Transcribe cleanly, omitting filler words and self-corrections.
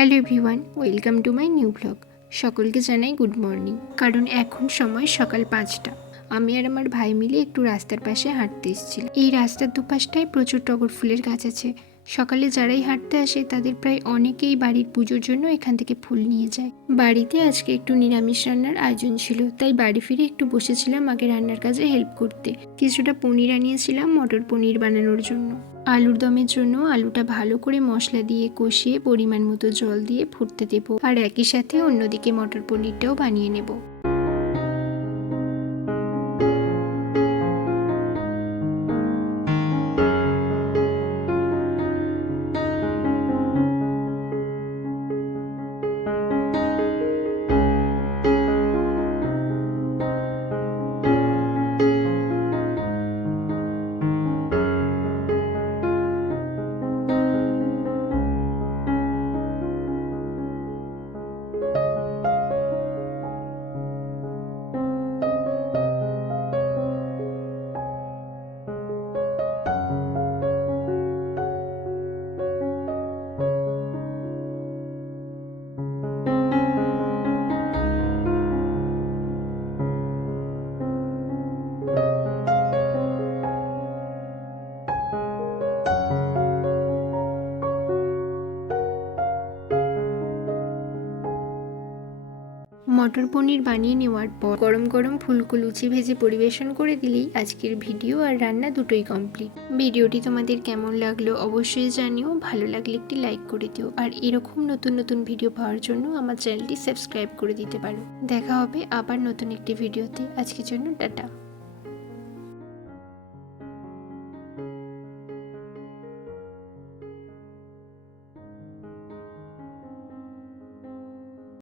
Hello everyone, welcome to my new blog. সকলকে জানাই good morning. কারণ এখন সময় সকাল 5টা। আমি আর আমার ভাই মিলে একটু রাস্তার পাশে হাঁটতে এসেছিলাম। এই রাস্তার দুপাশটায় প্রচুর টগর ফুলের গাছ আছে। সকালে যারাই হাঁটতে আসে তাদের প্রায় অনেকেই বাড়ির পুজোর জন্য এখান থেকে ফুল নিয়ে যায়। বাড়িতে আজকে একটু নিরামিষ রান্নার আয়োজন ছিল, তাই বাড়ি ফিরে একটু বসেছিলাম আগে রান্নার কাজে হেল্প করতে। কিছুটা পনির আনিয়েছিলাম মটর পনির বানানোর জন্য। আলুর দমের জন্য আলুটা ভালো করে মশলা দিয়ে কষিয়ে পরিমাণ মতো জল দিয়ে ফুটতে দেবো, আর একই সাথে অন্যদিকে মটর পনিরটাও বানিয়ে নেব। মটর পনির বানিয়ে নেওয়ার পর গরম গরম ফুলকো লুচি ভেজে পরিবেশন করে দিলেই আজকের ভিডিও আর রান্না দুটোই কমপ্লিট। ভিডিওটি তোমাদের কেমন লাগলো অবশ্যই জানিও। ভালো লাগলে একটি লাইক করে দিও, আর এরকম নতুন নতুন ভিডিও পাওয়ার জন্য আমার চ্যানেলটি সাবস্ক্রাইব করে দিতে পারো। দেখা হবে আবার নতুন একটি ভিডিওতে। আজকের জন্য টাটা।